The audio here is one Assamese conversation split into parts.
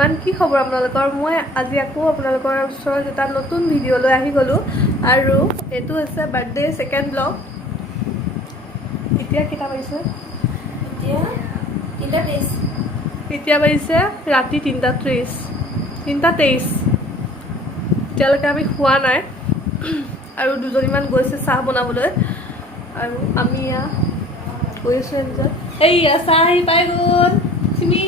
এভৰিৱান কি খবৰ আপোনালোকৰ মই আজি আকৌ আপোনালোকৰ ওচৰত এটা নতুন ভিডিঅ' লৈ আহি গ'লো আৰু এইটো হৈছে বাৰ্থডে সেকেন্ড ব্লগ এতিয়া কেটা বাজিছে এতিয়া বাজিছে ৰাতি 3:30 এতিয়ালৈকে আমি খোৱা নাই আৰু দুজনীমান গৈছে চাহ বনাবলৈ আৰু আমি ইয়া গৈছো এনজয় এইয়া চাহ আহি পাই গ'ল চিমি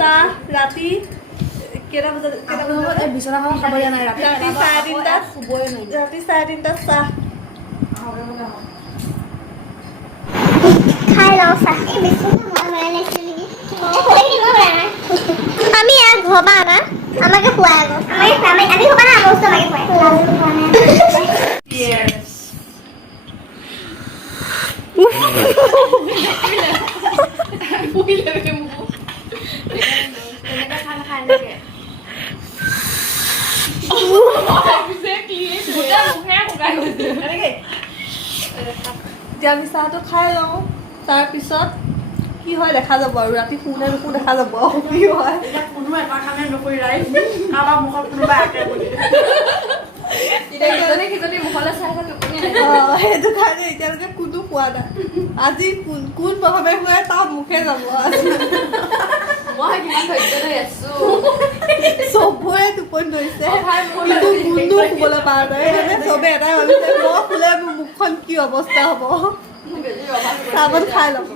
চাহ ৰাতি কেটা বজাত বিছনাখন খাব দিয়া নাই ৰাতি 3:30 শুবই নাই ৰাতি 3:30 চাহ খাই লওঁ চাহ আমি আর ঘবা না আমাকে খুয়াই গো আমি ঘবা না বস্তু আমাকে খুয়াই এতিয়া আমি চাহটো খাই লওঁ তাৰপিছত কি হয় দেখা যাব আৰু ৰাতি শুনে নুশু দেখা যাব কি হয় কোনো এটা কামে নকৰি ৰাইজ কাৰোবাৰ মুখত কোনোবা আঁকে বুলি সেইটো কাৰণে এতিয়ালৈকে কোনো পোৱা নাই আজি কোন প্ৰথমে শুৱে তাৰ মুখে যাব চবৰে টোপনি ধৰিছে কিন্তু কোনটো শুবলৈ পৰা নাই সেইকাৰণে চবে এটাই ভাবিছে মই শুলে মোৰ মুখখন কি অৱস্থা হ'ব চাহপাত খাই ল'ব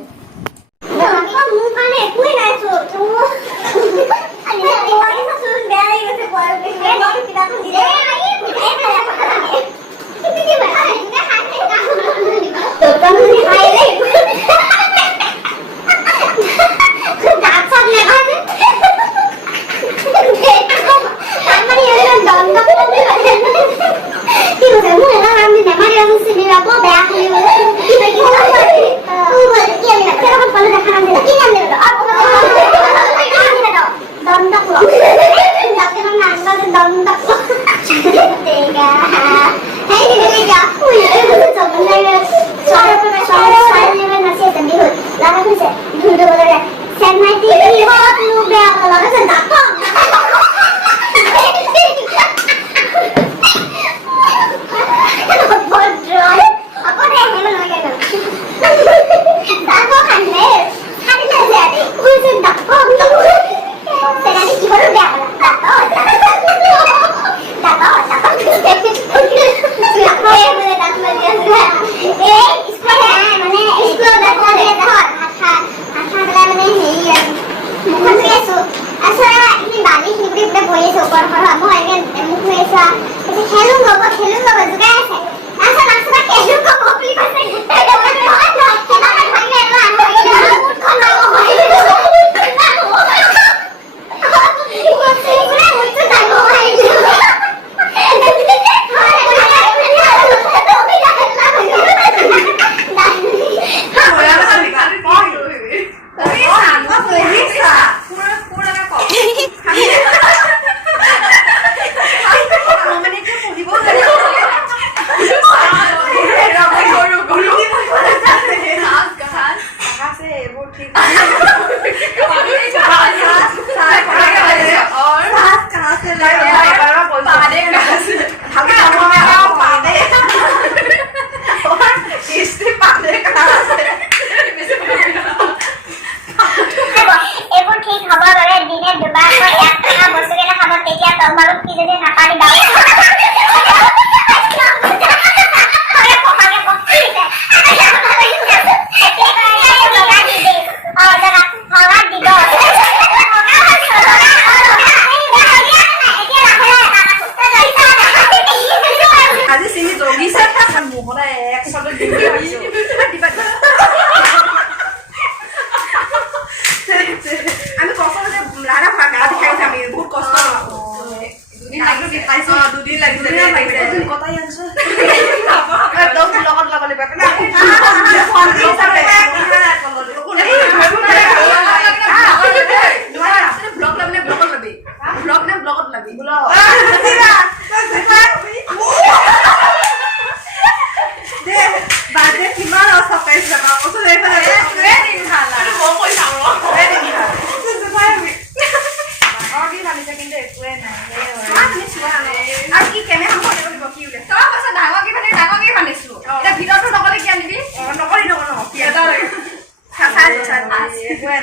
Bạn kiman ở sập cái sập nó có thể phải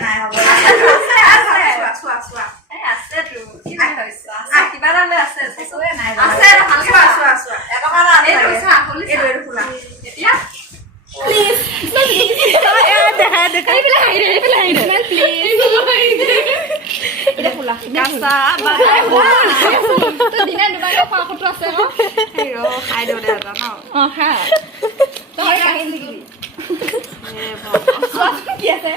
নাই হ'ব চোৱা আছেতো কি হৈছে আছে কিবা এটা আছে চোৱে নাই আছে চোৱা এটকা এটা আছে এইটো চা খুলিছা এইটো খোলা এতিয়া প্লিজ দেখা প্লিজ এটা খোলা কাঁচা তো দিনে দুবাৰকে খোৱা ফটো আছে ন হেৰ খাই দিও দে এটা ন খা তই কাহি লিখিবি কি আছে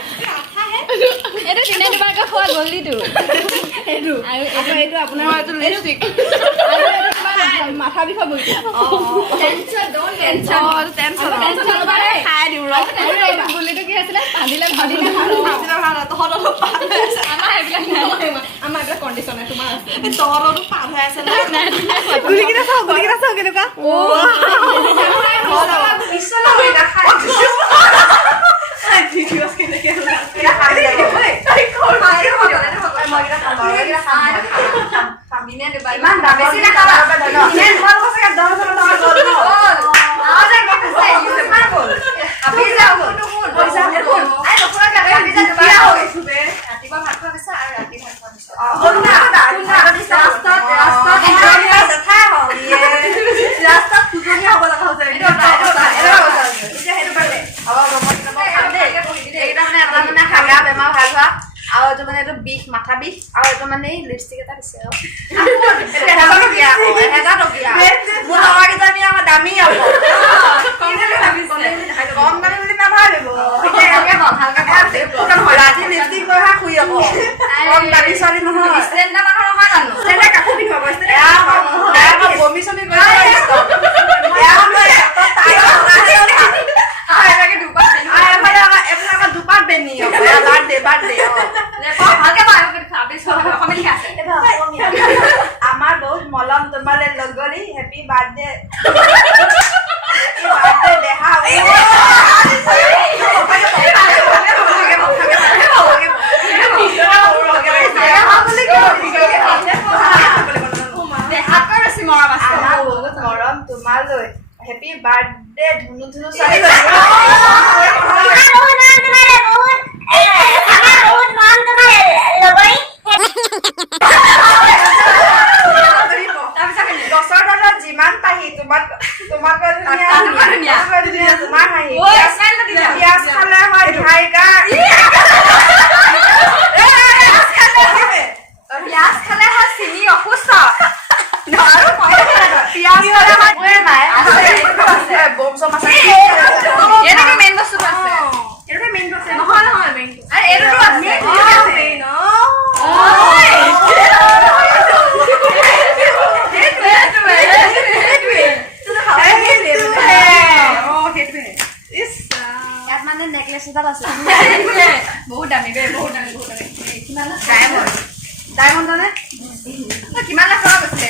এইটো দিনে দুবাৰকে খোৱা গলিটো এইটো আৰু এইটো আপোনাৰ এইটো লিপষ্টিক মাথা বিষাব টেনচন খাই দিওঁ গলিটো কি আছিলে ভাজিলে ভাল তহঁতৰো পাত হৈ আছে আমাৰ এইবিলাক কণ্ডিচনাৰ তোমাৰ আছে তহঁতৰো পাত হৈ আছে গুলিকেইটা চাওঁ কেনেকুৱা ভিডিঅ'ছ কেনেকৈ ইমান বেছি নাখাবা বিষ মাথা বিষ আৰু এইটো মানে লিপষ্টিক এটা দিছে দামী হব কম দামী বুলি নাভাবিব ৰাতি লিপষ্টিক লৈ শুই হব কম দামী ছোৱালী নহয় কাকো পিন্ধাব বমি চমি দুপাত বেনি আমাৰ বহুত মলম তোমাৰ লগৰী হেপী বাৰ্থডে দেহা মৰম তোমালৈ হেপী বাৰ্থডে ধুনু ধুনু ছোৱালী গছৰ তলত যিমান পাহি তোমাৰ হাঁহি পিয়াজ খালে হয় পিয়াজ খালে হয় চিনি অসুস্থ পিয়াজ খালে হয় বম চম আছে মেইন বস্তু আছে মেইন বস্তু নহয় নেকলেছ এডাল আছে বহুত দামী কিমান ডায়মণ্ড নে কিমান লাখ টকা গৈছিলে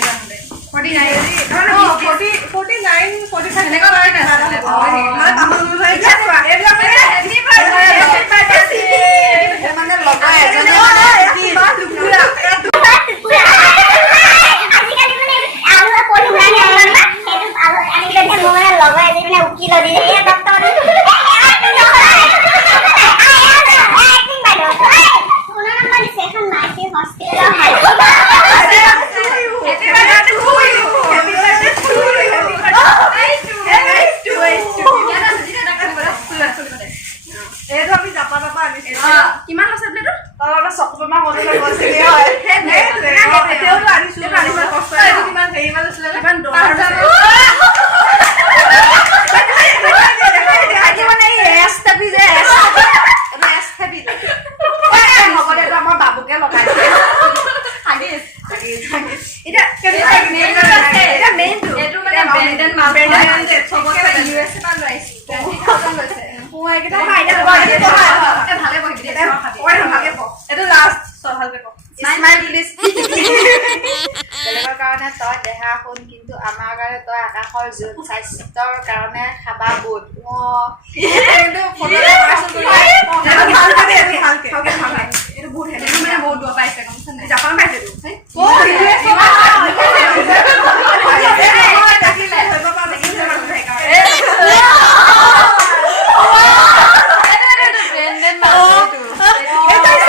哎，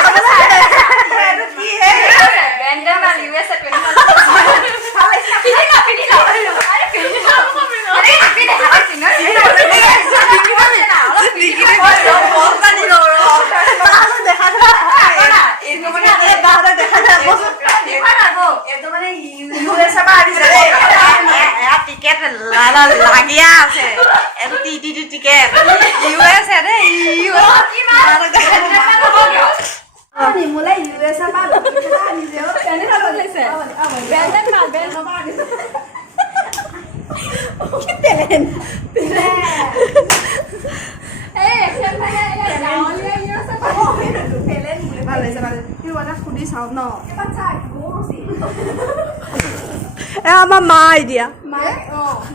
এইটো মানে USA পৰা আনিছে দেই এয়া টিকেট লাগিয়া আছে এইটো টিকেট USA দেই মোলে USA পৰা আনিছে কেনেকুৱা বদলাইছে ব্ৰেণ্ডেড মাল ব্ৰেণ্ডৰ পৰা আনিছে কি পেলেন এই এখন মানে গাঁৱলীয়া ইউএছএ পেলেন বুলি ভাল হৈছে ভাল কি মানে সুধি চাওঁ ন এবাৰ চাই গৌৰচি এ আমাৰ মা এতিয়া মায়ে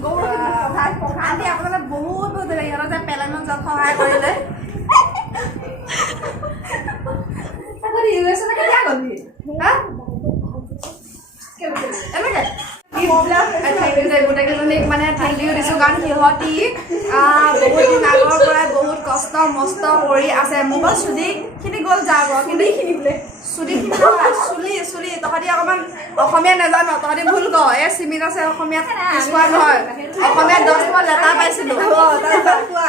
গৌৰচি আজি আপোনালোকে বহুত বহুত ইহঁতৰ যে পেলেনত যাত সহায় কৰিলে ইউএছএ কেতিয়া গলি হা এনেকে গোটেইকেইজনীক মানে থেংক ইউ দিছোঁ কাৰণ সিহঁতি বহুত দিন আগৰ পৰাই বহুত কষ্ট মষ্ট কৰি আছে মোৰ বাৰু চুলিখিনি গ'ল যাব কিন্তু চুলিখিনি নহয় চুলি তহঁতি অকণমান অসমীয়া নাজানো তহঁতি ভুল ক এই চিমিত আছে অসমীয়াত পিছপৰা নহয় অসমীয়াত 10 মই লেটাৰ পাইছিলোঁ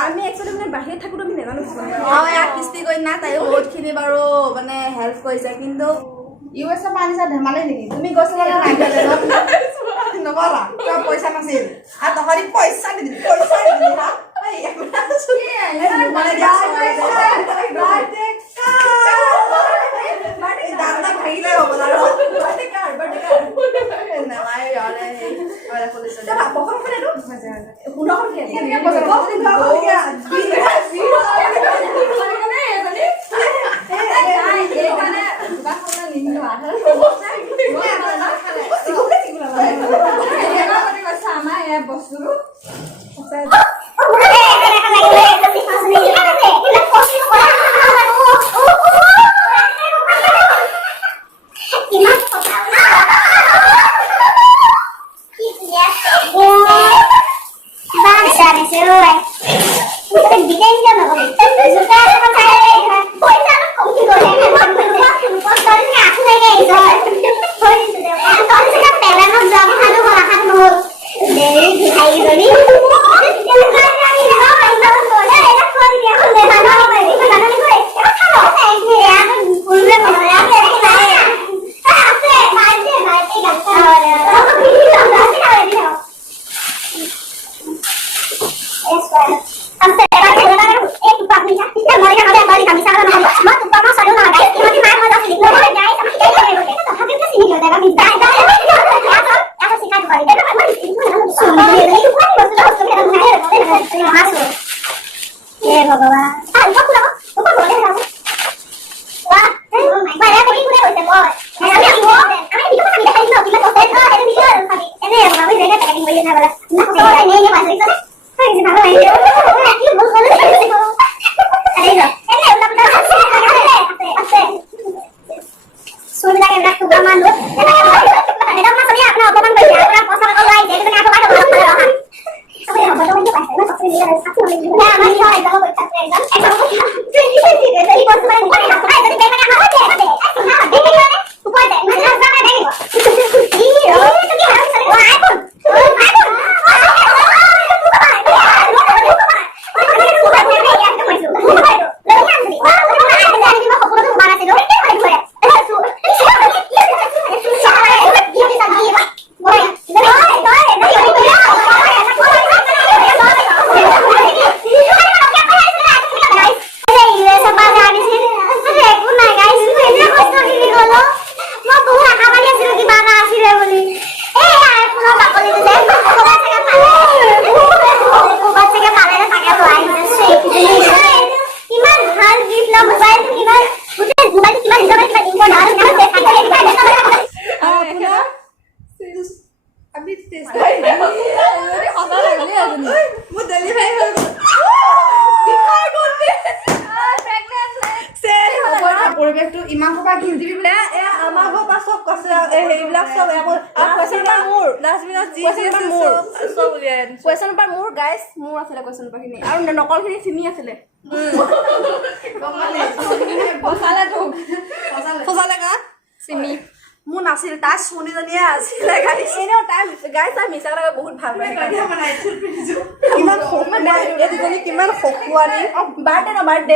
আমি একচুৱেলি মানে বাহিৰত থাকোঁতো আমি নাজানো এয়া কৃষ্টি কন্যা তাইও বহুতখিনি বাৰু মানে হেল্প কৰিছে কিন্তু USA পৰা আনিছা ধেমালি নেকি তুমি গৈছিলা নে নাই নগলা তোমাৰ পইচা নাছিল আৰু তহঁতি পইচা নিদিলি হা পৰিৱেশটো ইমান সোপা গিফ্ট দিবি বোলে আমাৰ ঘৰ পৰা চব কৈছে এইবিলাক চব কুৱেশ্যন নম্বৰ মোৰ ডাষ্টবিনত যি মোৰ চব উলিয়াই কুৱেশ্যন নম্বৰ মোৰ গাইজ মোৰ আছিলে কুৱেশ্যন নম্বৰখিনি আৰু নকলখিনি চিনি আছিলে ফচালে কা চিমি মোৰ নাছিল তাই চুনীজনীয়ে আছিলে গাইছ এনেও তাই গাইছ তাই মিছা কথা বহুত ভাল পায় কিমান এইজনী কিমান সকুৱানি বাৰ্থডে ন বাৰ্থডে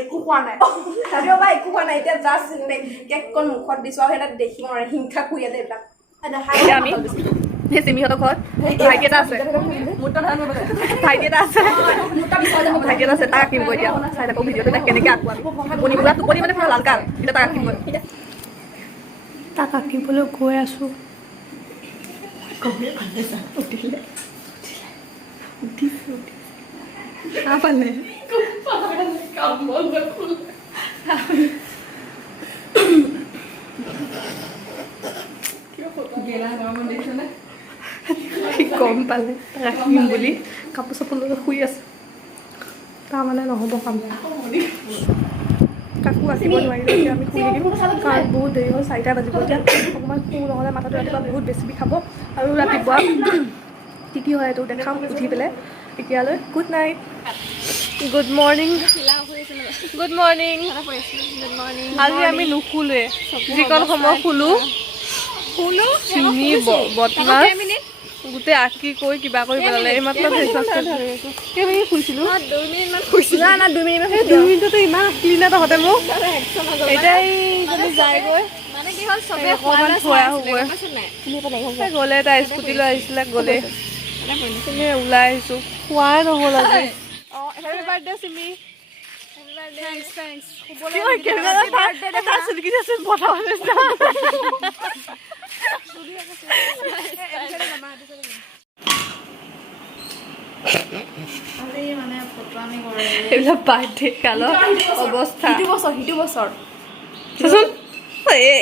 একো খোৱা নাই তথাপিও বা একো খোৱা নাই এতিয়া জাষ্ট কেকখন মুখত দিছো আৰু সেইটা দেখিব নোৱাৰে হিংসা কৰি আছে এইবিলাক আমি সেই চিমিহঁতৰ ঘৰত ভাইটি এটা আছে ভাইটি এটা আছে ভাইটি এটা আছে তাক আঁকিমগৈ এতিয়া চাই থাকোঁ ভিডিঅ'টো তাক কেনেকৈ আঁকোৱা টোপনি পুৰা টোপনি মানে পুৰা লালকাল এতিয়া তাক আঁকিমগৈ তাক আঁকিবলৈ গৈ আছোঁ পালে গম পালে ৰাখিম বুলি কাপোৰ চাপোৰ লৈ শুই আছে তাৰমানে নহ'ব কাম কাকো আঁকিব নোৱাৰিলোঁ এতিয়া আমি শুই থাকিম কাৰণ বহুত দেৰি হ'ল 4টা বাজিব এতিয়া অকণমান শু নহ'লে মাথাটো ৰাতিপুৱা বহুত বেছি বিষাব আৰু ৰাতিপুৱা কি কি হয় এইটো দেখাম উঠি পেলাই এতিয়ালৈ good night good morning good morning আজি আমি নুশুলোৱে যিকণ সময় শুলোঁ চিনি বদমাছ গোটেই আঁকি কৈ কিবা কৰি পেলালে এইমাত্ৰ কেইমিনিট শুইছিলোঁ 2 মিনিটমান শুইছিলোঁ না 2 মিনিটতো ইমান আঁকিলি না তহঁতে মোক এতিয়া যদি যায়গৈ মানে কি হ'ল চবে অকণমান থৈ আহোঁগৈ গ'লে তাই স্কুটি লৈ আহিছিলে গ'লে এনেই ওলাই আহিছোঁ খোৱাই নহ'ল আজি হেপী বাৰ্থডে চিমি এইবিলাক বাৰ্থডে কালৰ অৱস্থা সিটো বছৰ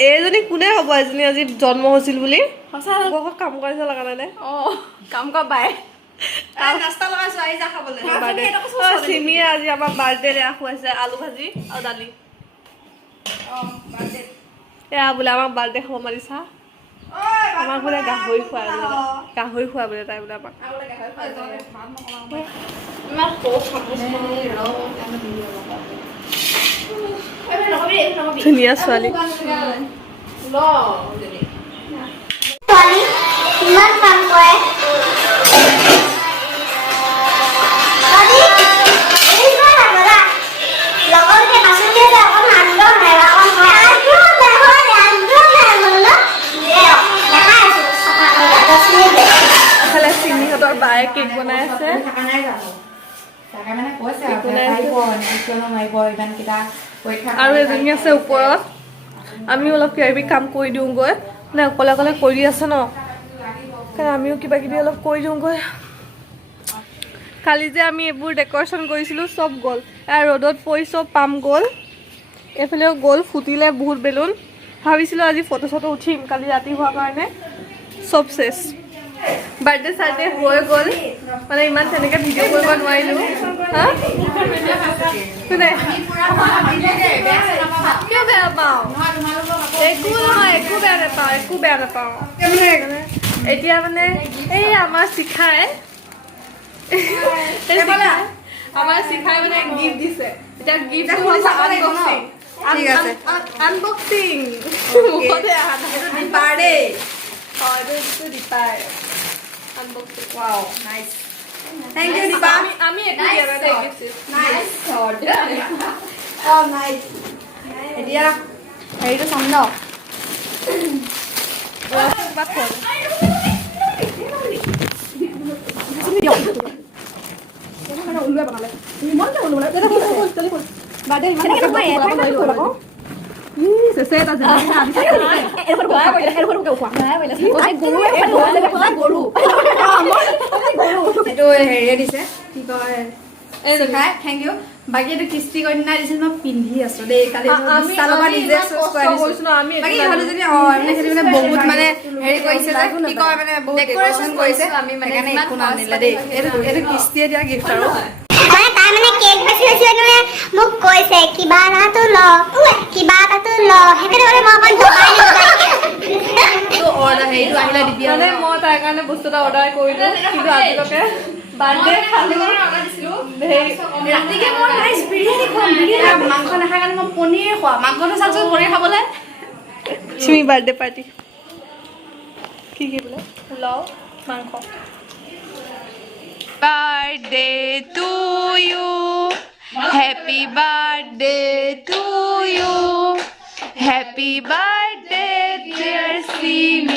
এইজনী কোনে হ'ব এজনী আজি জন্ম হৈছিল বুলি সঁচা বহুত কাম কৰিছে লগা নাই কাম কৰা বাই চিমিয়ে আজি আমাৰ বাৰ্থডে খুৱাইছে আলু ভাজি আৰু দালি এয়া বোলে আমাক বাৰ্থডে খাব মাৰিছা আমাক বোলে গাহৰি খুৱাই বোলে তাই বোলে আমাক ধুনীয়া ছোৱালী ইমান কাম কৰে চিমিহঁতৰ বায়ে কেক বনাই আছে আৰু এজনী আছে ওপৰত আমি অলপ কিবা কিবি কাম কৰি দিওঁগৈ মানে অকলে অকলে কৰি আছে ন কাৰণ আমিও কিবা কিবি অলপ কৰি দিওঁগৈ কালি যে আমি এইবোৰ ডেক'ৰেশ্যন কৰিছিলোঁ চব গ'ল ৰ'দত পৰি চব পাম গ'ল এইফালেও গ'ল ফুটিলে বহুত বেলুন ভাবিছিলোঁ আজি ফটো চটো উঠিম কালি ৰাতি হোৱাৰ কাৰণে চব চেছ বাৰ্থডে চাৰ্থডে হৈ গ'ল মানে ইমান তেনেকৈ ভিডিঅ' কৰিব নোৱাৰিলোঁ হা কিয় বেয়া পাওঁ একো নহয় একো বেয়া নাপাওঁ এতিয়া মানে এই আমাৰ শিখাই মানে গিফ্ট দিছে এতিয়া গিফ্টটো হৈছে আনবক্সিং মুখতে অহা নাই এইটো দীপাই unboxing wow nice Thank you, Deepa. আমি একো দিয়া নাই Nice shot. Nice. এতিয়া হেৰিটো চাম ন হেৰিয়ে দিছে কি কয় থেংক ইউ বাকী এইটো কিস্তি কন্যা দিছিল মই পিন্ধি আছো দেই কালি নিজে বাকী ইহঁতে যদি মানে বহুত মানে হেৰি কৰিছে কি কয় মানে বহুত ডেক'ৰেশ্যন কৰিছে সেইকাৰণে একো নানিলে দেই এইটো কিস্তিয়ে দিয়া গিফ্ট আৰু তাই মানে কেক বেছি মানে মোক কৈছে কিবা এটাতো ল সেইকাৰণে মানে মই অকণ হেৰিটো আহিলে দিবি মানে মই তাইৰ কাৰণে বস্তু এটা অৰ্ডাৰ কৰিলোঁ কিন্তু আজিলৈকে বাৰ্থডে খালোঁ ৰাতিকে মই বিৰিয়ানী খুৱাম মাংস নাখায় কাৰণে মই পনীৰ খোৱা মাংসটো চাওকচোন পনীৰ খাবলৈ চুমি বাৰ্থডে পাৰ্টি কি বোলে পোলাও মাংস birthday to you happy birthday to you happy birthday dear Chimi